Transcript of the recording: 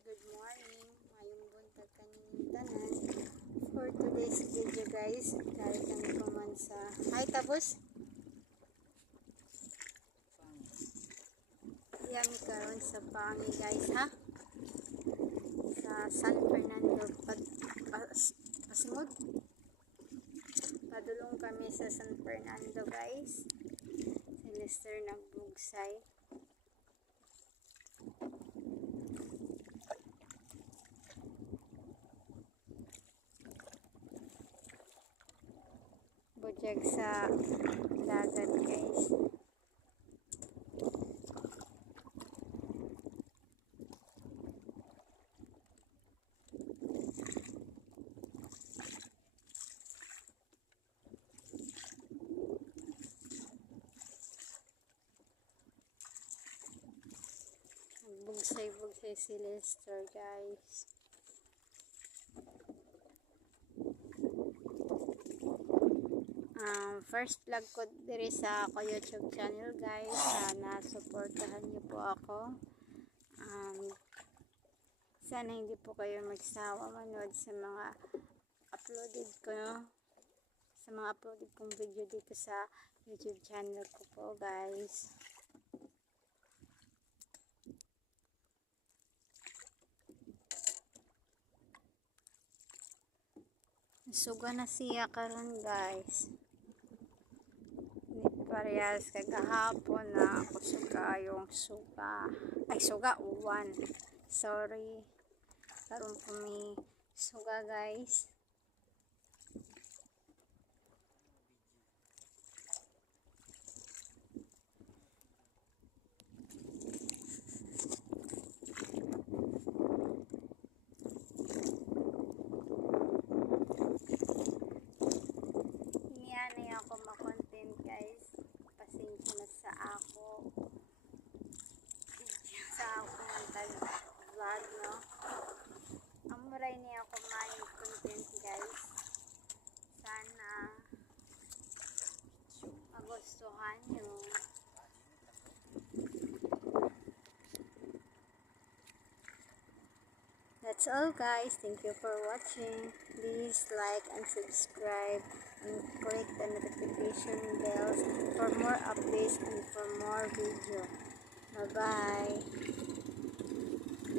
good morning. Mayong buntag kanining tanan. For today's video guys, dahil kami kuman sa... Hi tapos? Yan karon sa Pangi guys ha? Sa San Fernando Pasimod. Padulong kami sa San Fernando guys. Si Lester nagbugsay. Bujag sa dagat guys. Bugsay si Lester guys. First vlog ko diri sa ako YouTube channel guys. Sana supportahan niyo po ako. Sana hindi po kayo magsawa manood sa mga uploaded ko, sa mga uploaded kong video dito sa YouTube channel ko po guys. Suga na siya karon guys. Ni parehas kagahapon na ako suga yung suga. Ay suga uwan. Sorry. Karon po may suga guys. Niya ako makontent guys. Pasensya na sa ako. Sa ako mantag vlog no. Amuray niya ako maing content guys. Sana magustuhan nyo. That's all guys. Thank you for watching. Please like and subscribe and click the notification bells for more updates and for more video. Bye bye.